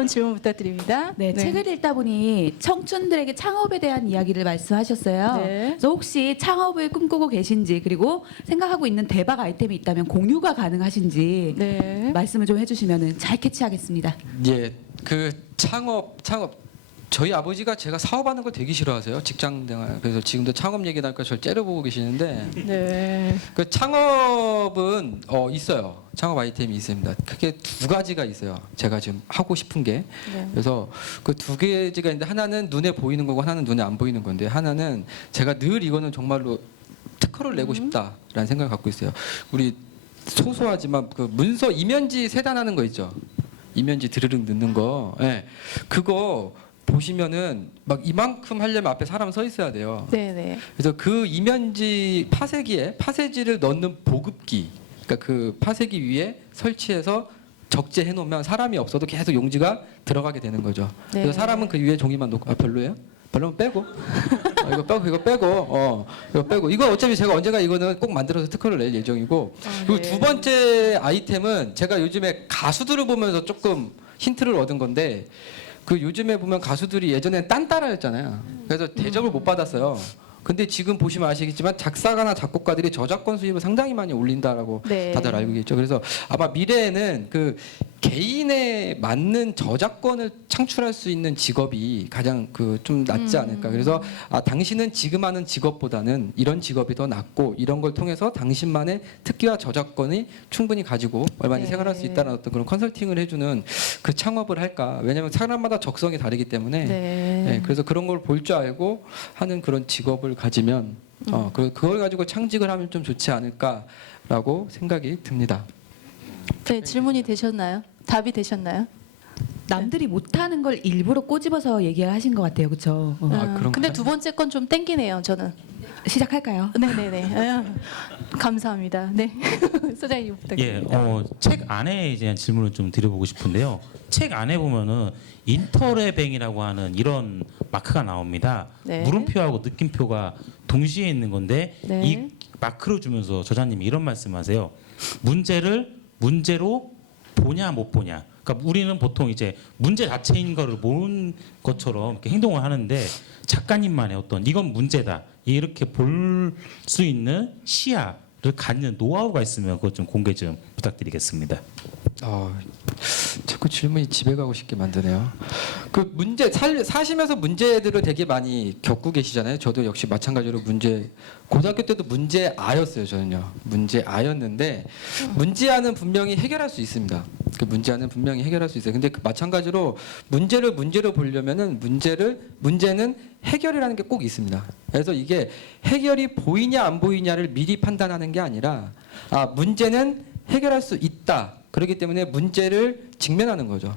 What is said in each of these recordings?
다음 질문 부탁드립니다. 네, 책을 읽다 보니 청춘들에게 창업에 대한 이야기를 말씀하셨어요. 네. 그래서 혹시 창업을 꿈꾸고 계신지 그리고 생각하고 있는 대박 아이템이 있다면 공유가 가능하신지 네. 말씀을 좀 해주시면 잘 캐치하겠습니다. 예, 그 창업 저희 아버지가 제가 사업하는 걸 되게 싫어하세요. 직장 생활. 그래서 지금도 창업 얘기 나니까 저를 째려보고 계시는데 네. 그 창업은 있어요. 창업 아이템이 있습니다. 크게 두 가지가 있어요. 제가 지금 하고 싶은 게. 네. 그래서 그 두 가지가 있는데 하나는 눈에 보이는 거고 하나는 눈에 안 보이는 건데 하나는 제가 늘 이거는 정말로 특허를 내고 싶다라는 생각을 갖고 있어요. 우리 소소하지만 그 문서 이면지 세단하는 거 있죠. 이면지 드르륵 넣는 거. 예. 그거 보시면은 막 이만큼 하려면 앞에 사람 서 있어야 돼요. 네네. 그래서 그 이면지 파쇄기에 파쇄지를 넣는 보급기, 그러니까 그 파쇄기 위에 설치해서 적재해 놓으면 사람이 없어도 계속 용지가 들어가게 되는 거죠. 네. 그래서 사람은 그 위에 종이만 놓고 별로예요? 별로면 빼고 이거 빼고 이거 어차피 제가 언젠가 이거는 꼭 만들어서 특허를 낼 예정이고 그리고 네. 두 번째 아이템은 제가 요즘에 가수들을 보면서 조금 힌트를 얻은 건데 그 요즘에 보면 가수들이 예전엔 딴따라였잖아요. 그래서 대접을 못 받았어요. 근데 지금 보시면 아시겠지만 작사가나 작곡가들이 저작권 수입을 상당히 많이 올린다라고 네. 다들 알고 계시죠. 그래서 아마 미래에는 그 개인에 맞는 저작권을 창출할 수 있는 직업이 가장 그 좀 낫지 않을까. 그래서 당신은 지금 하는 직업보다는 이런 직업이 더 낫고 이런 걸 통해서 당신만의 특기와 저작권이 충분히 가지고 얼마나 네. 생활할 수 있다는 어떤 그런 컨설팅을 해주는 그 창업을 할까. 왜냐하면 사람마다 적성이 다르기 때문에 네. 그래서 그런 걸 볼 줄 알고 하는 그런 직업을 가지면 그걸 가지고 창직을 하면 좀 좋지 않을까라고 생각이 듭니다. 네, 질문이 되셨나요? 답이 되셨나요? 남들이 못하는 걸 일부러 꼬집어서 얘기를 하신 것 같아요, 그렇죠? 그런가요? 근데 두 번째 건 좀 땡기네요, 저는. 시작할까요? 네네네. 감사합니다. 네. 소장님 부탁드립니다. 책 안에 대한 질문을 좀 드려보고 싶은데요. 책 안에 보면은 인터레뱅이라고 하는 이런 마크가 나옵니다. 네. 물음표하고 느낌표가 동시에 있는 건데 네. 이 마크를 주면서 저자님이 이런 말씀하세요. 문제를 문제로 보냐 못 보냐. 그러니까 우리는 보통 이제 문제 자체인 거를 모르는 것처럼 이렇게 행동을 하는데 작가님만의 어떤 이건 문제다 이렇게 볼 수 있는 시야를 갖는 노하우가 있으면 그것 좀 공개 좀 부탁드리겠습니다. 자꾸 질문이 집에 가고 싶게 만드네요. 그 문제 사시면서 문제들을 되게 많이 겪고 계시잖아요. 저도 역시 마찬가지로 고등학교 때도 문제아였어요. 저는요. 문제아였는데 문제아는 분명히 해결할 수 있습니다. 그 문제아는 분명히 해결할 수 있어요. 근데 그 마찬가지로 문제로 보려면은 문제는 해결이라는 게 꼭 있습니다. 그래서 이게 해결이 보이냐 안 보이냐를 미리 판단하는 게 아니라 문제는 해결할 수 있다. 그렇기 때문에 문제를 직면하는 거죠.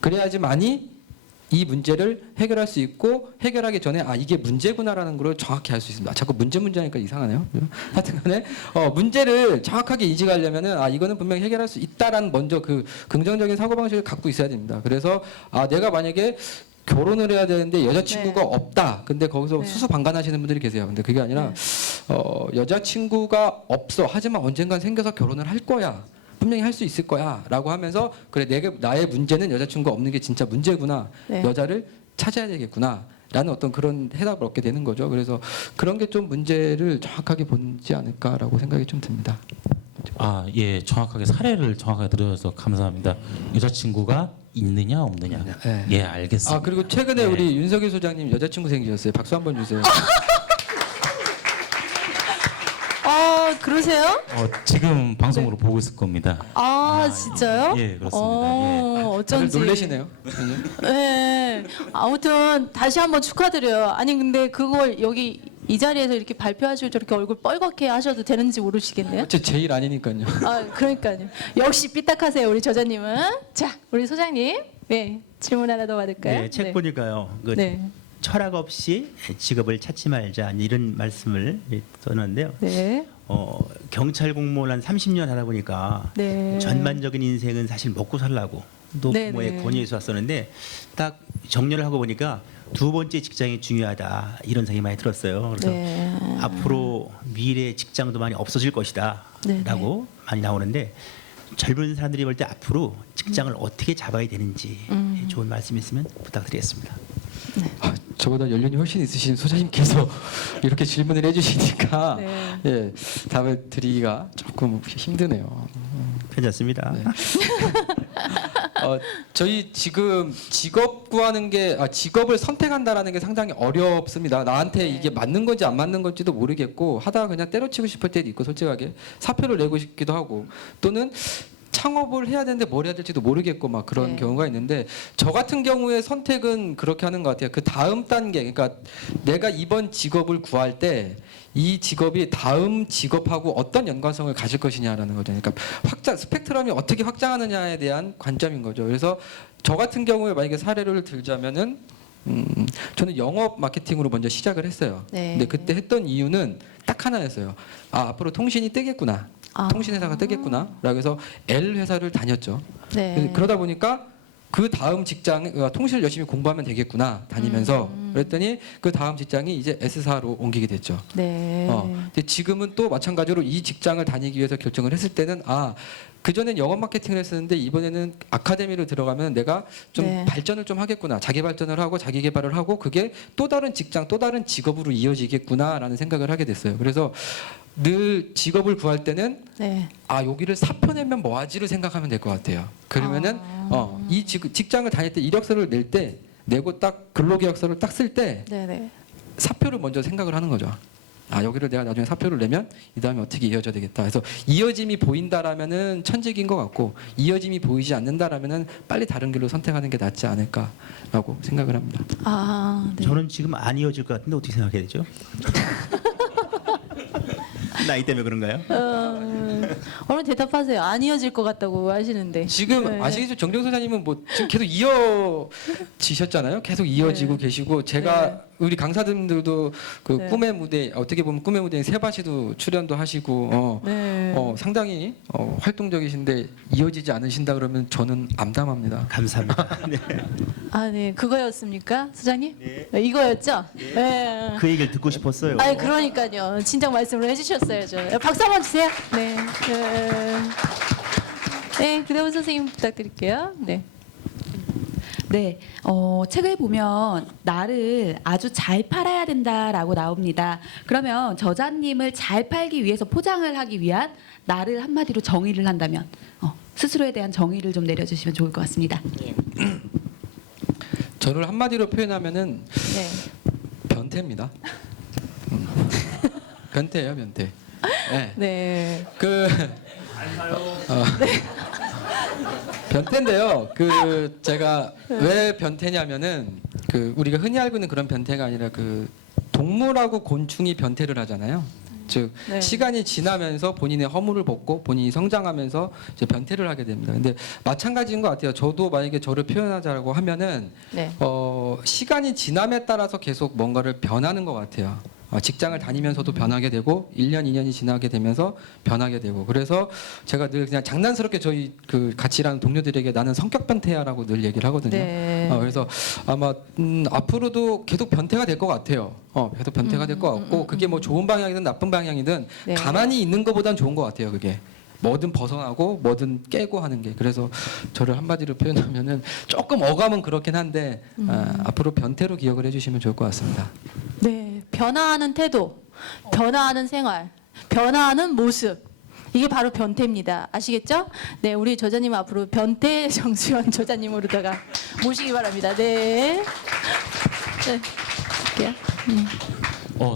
그래야지만이 이 문제를 해결할 수 있고 해결하기 전에 이게 문제구나라는 걸 정확히 알 수 있습니다. 자꾸 문제하니까 이상하네요. 하여튼간에 문제를 정확하게 인식하려면은 이거는 분명히 해결할 수 있다라는 먼저 그 긍정적인 사고방식을 갖고 있어야 됩니다. 그래서 내가 만약에 결혼을 해야 되는데 여자친구가 네. 없다. 근데 거기서 네. 수수방관하시는 분들이 계세요. 근데 그게 아니라 여자친구가 없어. 하지만 언젠간 생겨서 결혼을 할 거야. 분명히 할 수 있을 거야라고 하면서 그래 나의 문제는 여자친구가 없는 게 진짜 문제구나. 네. 여자를 찾아야 되겠구나라는 어떤 그런 해답을 얻게 되는 거죠. 그래서 그런 게 좀 문제를 정확하게 보지 않을까라고 생각이 좀 듭니다. 정확하게 사례를 정확하게 들어줘서 감사합니다. 여자친구가 있느냐 없느냐. 네. 예, 알겠습니다. 그리고 최근에 네. 우리 윤석일 소장님 여자친구 생기셨어요. 박수 한번 주세요. 그러세요? 지금 방송으로 보고 있을 겁니다. 진짜요? 예, 그렇습니다. 예. 다들 어쩐지. 놀라시네요. 네. 아무튼 다시 한번 축하드려요. 아니 근데 그걸 여기 이 자리에서 이렇게 발표하시고 저렇게 얼굴 뻘겋게 하셔도 되는지 모르시겠네요. 제일 아니니까요. 그러니까요. 역시 삐딱하세요, 우리 저자님은. 자, 우리 소장님. 네, 질문 하나 더 받을까요? 네, 책 보니까요. 네. 철학 없이 직업을 찾지 말자 이런 말씀을 썼는데요. 네. 경찰 공무원 한 30년 하다 보니까 네. 전반적인 인생은 사실 먹고 살라고 또 네, 부모의 네. 권위에서 왔었는데 딱 정리를 하고 보니까 두 번째 직장이 중요하다 이런 생각이 많이 들었어요. 그래서 앞으로 미래 직장도 많이 없어질 것이다 네, 라고 많이 나오는데 젊은 사람들이 볼 때 앞으로 직장을 어떻게 잡아야 되는지 좋은 말씀 있으면 부탁드리겠습니다. 아, 저보다 연륜이 훨씬 있으신 소장님께서 이렇게 질문을 해주시니까 네. 예, 답을 드리기가 조금 힘드네요. 괜찮습니다. 네. 저희 지금 직업 구하는 게 직업을 선택한다라는 게 상당히 어렵습니다. 나한테 네. 이게 맞는 건지 안 맞는 건지도 모르겠고 하다가 그냥 때려치고 싶을 때도 있고 솔직하게 사표를 내고 싶기도 하고 또는 창업을 해야 되는데 뭘 해야 될지도 모르겠고 막 그런 네. 경우가 있는데 저 같은 경우에 선택은 그렇게 하는 것 같아요. 그 다음 단계 그러니까 내가 이번 직업을 구할 때 이 직업이 다음 직업하고 어떤 연관성을 가질 것이냐라는 거죠. 그러니까 확장 스펙트럼이 어떻게 확장하느냐에 대한 관점인 거죠. 그래서 저 같은 경우에 만약에 사례를 들자면은 저는 영업 마케팅으로 먼저 시작을 했어요. 네. 근데 그때 했던 이유는 딱 하나였어요. 앞으로 통신이 뜨겠구나. 아. 통신회사가 뜨겠구나. 라고 해서 L 회사를 다녔죠. 네. 그러다 보니까 그 다음 직장 통신을 열심히 공부하면 되겠구나 다니면서 그랬더니 그 다음 직장이 이제 S사로 옮기게 됐죠. 네. 근데 지금은 또 마찬가지로 이 직장을 다니기 위해서 결정을 했을 때는 그전엔 영업 마케팅을 했었는데 이번에는 아카데미로 들어가면 내가 좀 네. 발전을 좀 하겠구나. 자기 발전을 하고 자기 개발을 하고 그게 또 다른 직장, 또 다른 직업으로 이어지겠구나라는 생각을 하게 됐어요. 그래서 늘 직업을 구할 때는 네. 여기를 사표 내면 뭐하지를 생각하면 될 것 같아요. 그러면은 이 직장을 다닐 때 이력서를 낼 때 내고 딱 근로계약서를 딱 쓸 때 네. 네. 사표를 먼저 생각을 하는 거죠. 여기를 내가 나중에 사표를 내면 이 다음에 어떻게 이어져야 되겠다. 그래서 이어짐이 보인다라면은 천직인 것 같고 이어짐이 보이지 않는다라면은 빨리 다른 길로 선택하는 게 낫지 않을까라고 생각을 합니다. 네. 저는 지금 안 이어질 것 같은데 어떻게 생각해야 되죠? 나이 때문에 그런가요? 오늘 대답하세요. 안 이어질 것 같다고 하시는데. 지금 네. 아시겠죠? 정정 소장님은 뭐 지금 계속 이어지셨잖아요. 계속 이어지고 계시고 제가 우리 강사님들도 그 네. 꿈의 무대 어떻게 보면 꿈의 무대인 세바시도 출연도 하시고 네. 상당히 활동적이신데 이어지지 않으신다 그러면 저는 암담합니다. 감사합니다. 네. 네. 그거였습니까, 소장님? 네. 이거였죠? 네. 그 얘기를 듣고 싶었어요. 그러니까요. 진작 말씀을 해주셨어야죠. 박수 한번 주세요. 네. 네, 그다음 선생님 부탁드릴게요. 네. 네, 책을 보면 나를 아주 잘 팔아야 된다라고 나옵니다. 그러면 저자님을 잘 팔기 위해서 포장을 하기 위한 나를 한마디로 정의를 한다면 스스로에 대한 정의를 좀 내려주시면 좋을 것 같습니다. 저를 한마디로 표현하면은 네. 변태입니다. 변태예요, 변태. 네. 네. 변태인데요. 제가 왜 변태냐면은 우리가 흔히 알고 있는 그런 변태가 아니라 동물하고 곤충이 변태를 하잖아요. 즉 네. 시간이 지나면서 본인의 허물을 벗고 본인이 성장하면서 이제 변태를 하게 됩니다. 근데 마찬가지인 것 같아요. 저도 만약에 저를 표현하자고 하면은 네. 시간이 지남에 따라서 계속 뭔가를 변하는 것 같아요. 직장을 다니면서도 변하게 되고 1년, 2년이 지나게 되면서 변하게 되고 그래서 제가 늘 그냥 장난스럽게 저희 같이 일하는 동료들에게 나는 성격 변태야라고 늘 얘기를 하거든요. 네. 그래서 아마 앞으로도 계속 변태가 될 것 같아요. 계속 변태가 될 것 같고 그게 뭐 좋은 방향이든 나쁜 방향이든 네. 가만히 있는 것보단 좋은 것 같아요. 그게. 뭐든 벗어나고 뭐든 깨고 하는 게 그래서 저를 한마디로 표현하면은 조금 어감은 그렇긴 한데 앞으로 변태로 기억을 해주시면 좋을 것 같습니다. 네. 변화하는 태도, 변화하는 생활, 변화하는 모습. 이게 바로 변태입니다. 아시겠죠? 네, 우리 저자님 앞으로 변태 정수연 저자님으로다가 모시기 바랍니다. 네. 네. 할게요.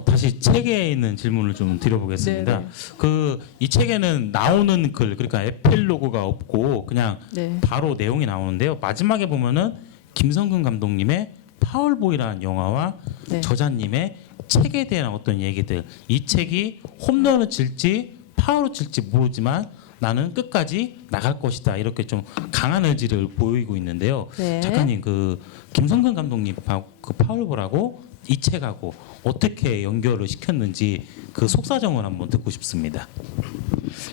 다시 책에 있는 질문을 좀 드려보겠습니다. 네네. 이 책에는 나오는 글, 그러니까 에필로그가 없고 그냥 네. 바로 내용이 나오는데요. 마지막에 보면은 김성근 감독님의 파울보이라는 영화와 네. 저자님의 책에 대한 어떤 얘기들, 이 책이 홈런을 칠지 파울을 칠지 모르지만 나는 끝까지 나갈 것이다, 이렇게 좀 강한 의지를 보이고 있는데요. 네. 작가님, 김성근 감독님 파울보라고 이 책하고 어떻게 연결을 시켰는지 그 속사정을 한번 듣고 싶습니다.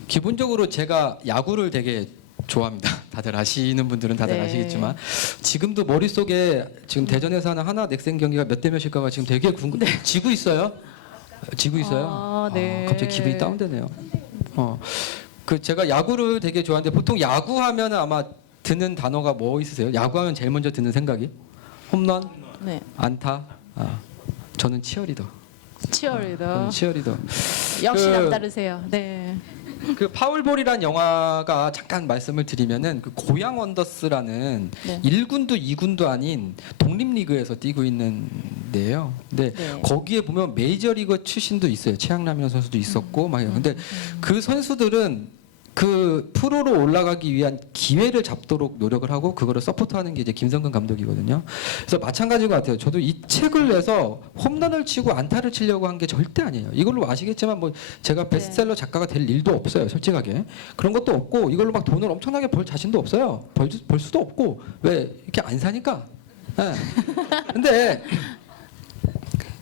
기본적으로 제가 야구를 되게 좋아합니다. 다들 아시는 분들은 다들 네. 아시겠지만 지금도 머릿속에 지금 대전에서 하는 하나 넥센 경기가 몇 대 몇일까가 지금 되게 궁금. 지고 있어요? 지고 있어요? 네. 갑자기 기분이 다운되네요. 그 제가 야구를 되게 좋아하는데 보통 야구하면 아마 드는 단어가 뭐 있으세요? 야구하면 제일 먼저 드는 생각이? 홈런, 네. 안타. 저는 치어리더. 치어리더. 치어리더. 역시 그- 남다르세요. 네. 그 파울볼이란 영화가 잠깐 말씀을 드리면은 그 고양 원더스라는 네. 1군도 2군도 아닌 독립리그에서 뛰고 있는데요. 근데 네. 거기에 보면 메이저리그 출신도 있어요. 최양라면 선수도 있었고 막 근데 그 선수들은 그 프로로 올라가기 위한 기회를 잡도록 노력을 하고 그거를 서포트하는 게 이제 김성근 감독이거든요. 그래서 마찬가지인 것 같아요. 저도 이 책을 내서 홈런을 치고 안타를 치려고 한 게 절대 아니에요. 이걸로 아시겠지만 뭐 제가 베스트셀러 작가가 될 일도 없어요. 솔직하게 그런 것도 없고 이걸로 막 돈을 엄청나게 벌 자신도 없어요. 벌 수도 없고 왜 이렇게 안 사니까. 예. 근데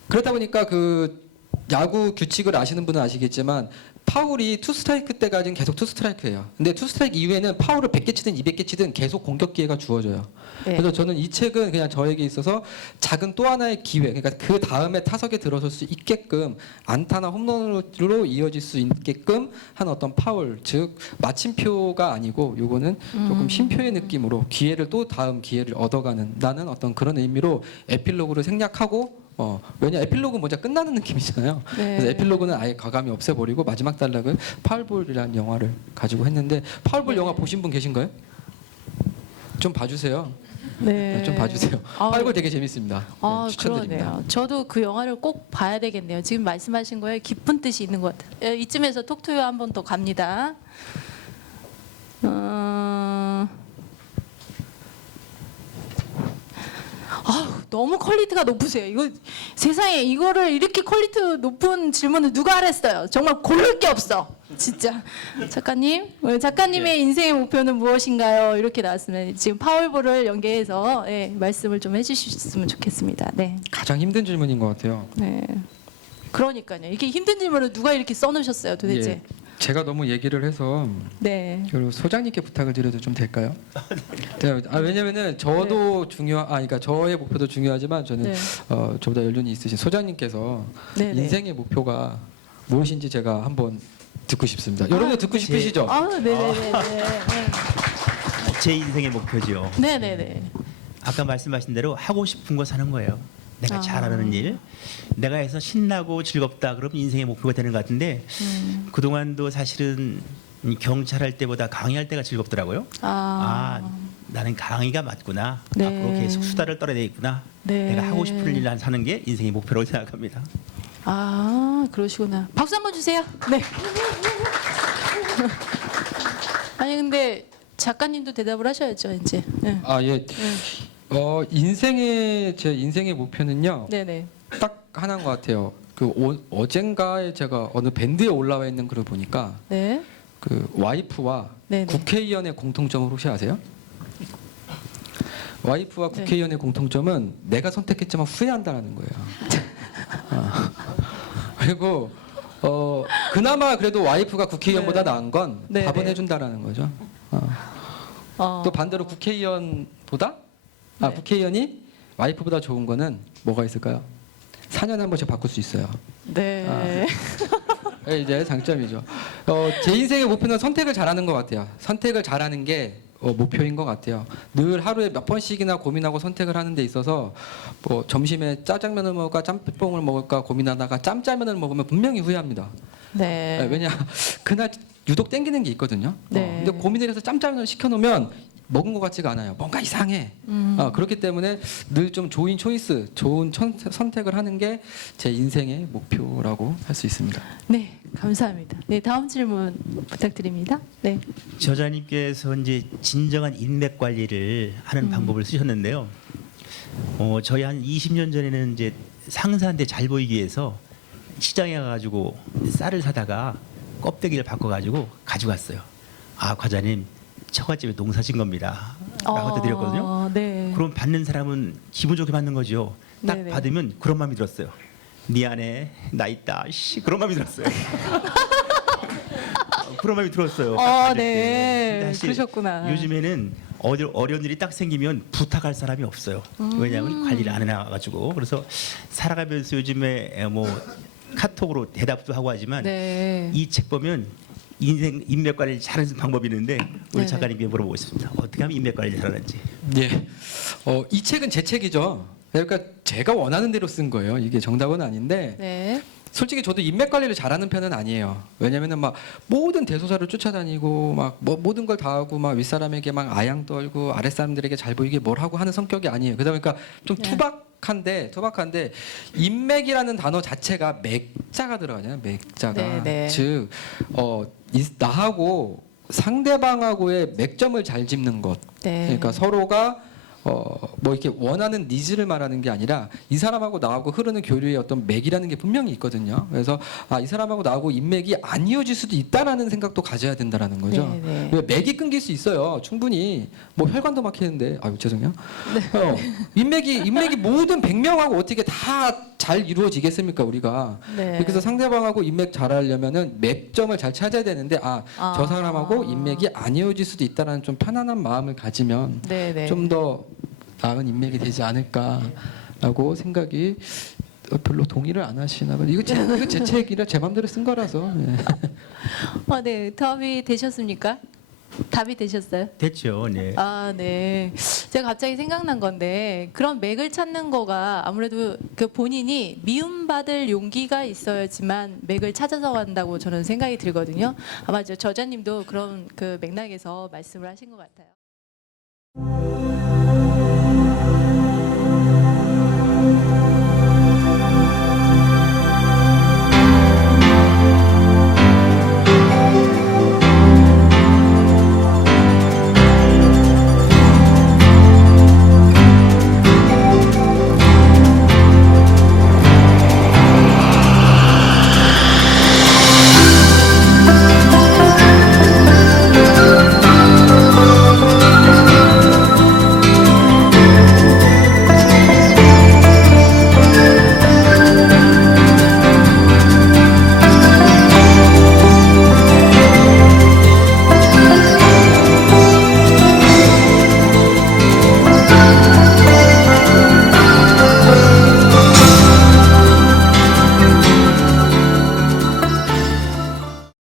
그러다 보니까 그 야구 규칙을 아시는 분은 아시겠지만 파울이 투 스트라이크 때까지는 계속 투 스트라이크예요. 근데 투 스트라이크 이후에는 파울을 100개 치든 200개 치든 계속 공격 기회가 주어져요. 네. 그래서 저는 이 책은 그냥 저에게 있어서 작은 또 하나의 기회, 그러니까 그 다음에 타석에 들어설 수 있게끔 안타나 홈런으로 이어질 수 있게끔 한 어떤 파울, 즉 마침표가 아니고 요거는 조금 쉼표의 느낌으로 기회를 또 다음 기회를 얻어가는 나는 어떤 그런 의미로 에필로그를 생략하고 왜냐 에필로그는 먼저 끝나는 느낌이잖아요. 네. 그래서 에필로그는 아예 과감히 없애버리고 마지막 단락을 파울볼이라는 영화를 가지고 했는데 파울볼 네. 영화 보신 분 계신가요? 좀 봐주세요. 네. 좀 봐주세요. 아, 파울볼 되게 재밌습니다. 아, 네, 추천드립니다. 그러네요. 저도 그 영화를 꼭 봐야 되겠네요. 지금 말씀하신 거에 깊은 뜻이 있는 것 같아요. 이쯤에서 톡투유 한 번 더 갑니다. 너무 퀄리티가 높으세요. 이거 세상에 이거를 이렇게 퀄리티 높은 질문을 누가 하랬어요? 정말 고를 게 없어. 진짜. 작가님, 작가님의 인생의 목표는 무엇인가요? 이렇게 나왔으면 지금 파울볼을 연계해서 말씀을 좀 해주셨으면 좋겠습니다. 네. 가장 힘든 질문인 것 같아요. 네. 그러니까요. 이게 힘든 질문을 누가 이렇게 써놓으셨어요, 도대체? 예, 제가 너무 얘기를 해서 네. 그리고 소장님께 부탁을 드려도 좀 될까요? 네, 왜냐면은 저도 그러니까 저의 목표도 중요하지만 저는 네. 저보다 연륜이 있으신 소장님께서 네, 네. 인생의 목표가 무엇인지 제가 한번 듣고 싶습니다. 여러분도 듣고 싶으시죠? 아, 네네네. 제 인생의 목표죠. 네네네. 아까 말씀하신 대로 하고 싶은 거 사는 거예요. 내가 아. 잘하는 일, 내가 해서 신나고 즐겁다. 그러면 인생의 목표가 되는 것 같은데 그동안도 사실은 경찰할 때보다 강의할 때가 즐겁더라고요. 나는 강의가 맞구나. 네. 앞으로 계속 수다를 떨어야 되겠구나. 네. 내가 하고 싶은 일을 사는 게 인생의 목표라고 생각합니다. 그러시구나. 박수 한번 주세요. 네. 아니 근데 작가님도 대답을 하셔야죠 이제. 네. 예. 제 인생의 목표는요. 네네. 딱 하나인 것 같아요. 어젠가에 제가 어느 밴드에 올라와 있는 글을 보니까 네. 그 와이프와 네네. 국회의원의 공통점을 혹시 아세요? 와이프와 네. 국회의원의 공통점은 내가 선택했지만 후회한다라는 거예요. 그리고 그나마 그래도 와이프가 국회의원보다 네. 나은 건 네, 밥은 네. 해준다라는 거죠. 또 반대로 국회의원보다 네. 국회의원이 와이프보다 좋은 거는 뭐가 있을까요? 4년에 한 번씩 바꿀 수 있어요. 네. 네, 이제 장점이죠. 제 인생의 목표는 선택을 잘하는 것 같아요. 선택을 잘하는 게 목표인 것 같아요. 늘 하루에 몇 번씩이나 고민하고 선택을 하는 데 있어서 뭐 점심에 짜장면을 먹을까 짬뽕을 먹을까 고민하다가 짬짜면을 먹으면 분명히 후회합니다. 네. 네, 왜냐 그날 유독 땡기는 게 있거든요. 네. 근데 고민을 해서 짬짜면을 시켜놓으면 먹은 것 같지가 않아요. 뭔가 이상해. 그렇기 때문에 늘 좀 좋은 초이스, 좋은 선택을 하는 게 제 인생의 목표라고 할 수 있습니다. 네. 감사합니다. 네. 다음 질문 부탁드립니다. 네. 저자님께서 이제 진정한 인맥 관리를 하는 방법을 쓰셨는데요. 저희 한 20년 전에는 이제 상사한테 잘 보이기 위해서 시장에 가가지고 쌀을 사다가 껍데기를 바꿔가지고 가져갔어요. 과자님 처갓집에 농사진 겁니다. 라고 드렸거든요. 네. 그럼 받는 사람은 기분 좋게 받는 거죠. 딱 네네. 받으면 그런 마음이 들었어요. 미안해, 나 있다. 그런 마음이 들었어요. 그런 마음이 들었어요. 딱 받을 때. 네. 근데 사실 그러셨구나. 요즘에는 어려운 일이 딱 생기면 부탁할 사람이 없어요. 왜냐하면 관리를 안 해놔가지고. 그래서 살아가면서 요즘에 뭐 카톡으로 대답도 하고 하지만 네. 이 책 보면 인맥 관리를 잘하는 방법이 있는데 우리 네네. 작가님께 물어보고 싶습니다. 어떻게 하면 인맥 관리를 잘하는지. 예. 이 책은 제 책이죠. 그러니까 제가 원하는 대로 쓴 거예요. 이게 정답은 아닌데 네. 솔직히 저도 인맥 관리를 잘하는 편은 아니에요. 왜냐면은 막 모든 대소사를 쫓아다니고 막 뭐 모든 걸 다 하고 막 윗사람에게 막 아양 떨고 아랫사람들에게 잘 보이게 뭘 하고 하는 성격이 아니에요. 그러다 보니까 좀 네. 투박한데 인맥이라는 단어 자체가 맥자가 들어가잖아요. 맥자가. 네, 네. 즉 나하고 상대방하고의 맥점을 잘 짚는 것. 네. 그러니까 서로가 뭐 이렇게 원하는 니즈를 말하는 게 아니라 이 사람하고 나하고 흐르는 교류의 어떤 맥이라는 게 분명히 있거든요. 그래서 이 사람하고 나하고 인맥이 안 이어질 수도 있다라는 생각도 가져야 된다라는 거죠. 네, 네. 왜 맥이 끊길 수 있어요. 충분히 뭐 혈관도 막히는데 아유 죄송해요. 네. 인맥이 모든 100명하고 어떻게 다 잘 이루어지겠습니까 우리가? 네. 그래서 상대방하고 인맥 잘하려면은 맥점을 잘 찾아야 되는데 저 사람하고 인맥이 안 이어질 수도 있다라는 좀 편안한 마음을 가지면 네, 네. 좀 더 나은 인맥이 되지 않을까라고 생각이 별로 동의를 안 하시나 봐요. 이거 제 책이라 제 마음대로 쓴 거라서. 예. 네. 답이 되셨습니까? 답이 되셨어요? 됐죠. 네. 네. 제가 갑자기 생각난 건데 그런 맥을 찾는 거가 아무래도 그 본인이 미움받을 용기가 있어야지만 맥을 찾아서 간다고 저는 생각이 들거든요. 아마 저자님도 그런 그 맥락에서 말씀을 하신 것 같아요.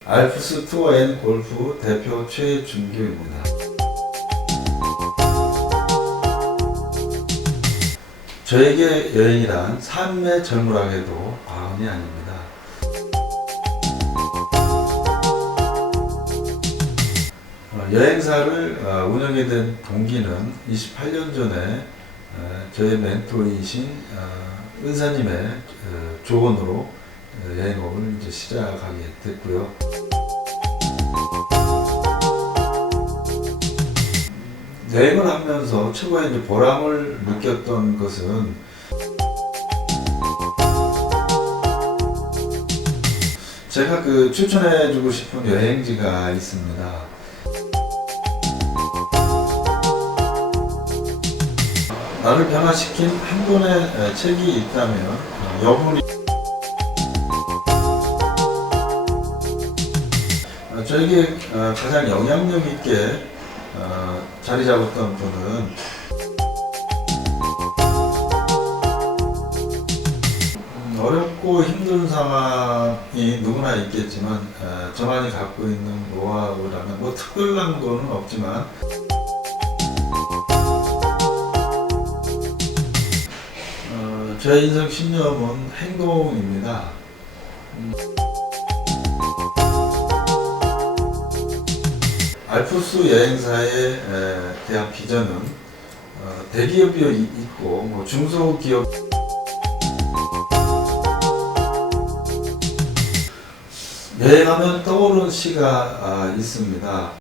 알프스 투어 앤 골프 대표 최준규입니다. 저에게 여행이란 삶의 절무라해도 과언이 아닙니다. 여행사를 운영하게 된 동기는 28년 전에 저의 멘토이신 은사님의 조언으로 여행업을 이제 시작하게 됐고요. 여행을 하면서 최고의 이제 보람을 느꼈던 것은 제가 추천해주고 싶은 여행지가 있습니다. 나를 변화시킨 한 권의 책이 있다면 여분이 저에게 가장 영향력 있게 자리 잡았던 분은 어렵고 힘든 상황이 누구나 있겠지만 저만이 갖고 있는 노하우라면 뭐 특별한 거는 없지만 제 인생 신념은 행동입니다. 알프스 여행사에 대한 비전은 대기업이 있고 뭐 중소기업 여행하면 떠오르는 시가 있습니다.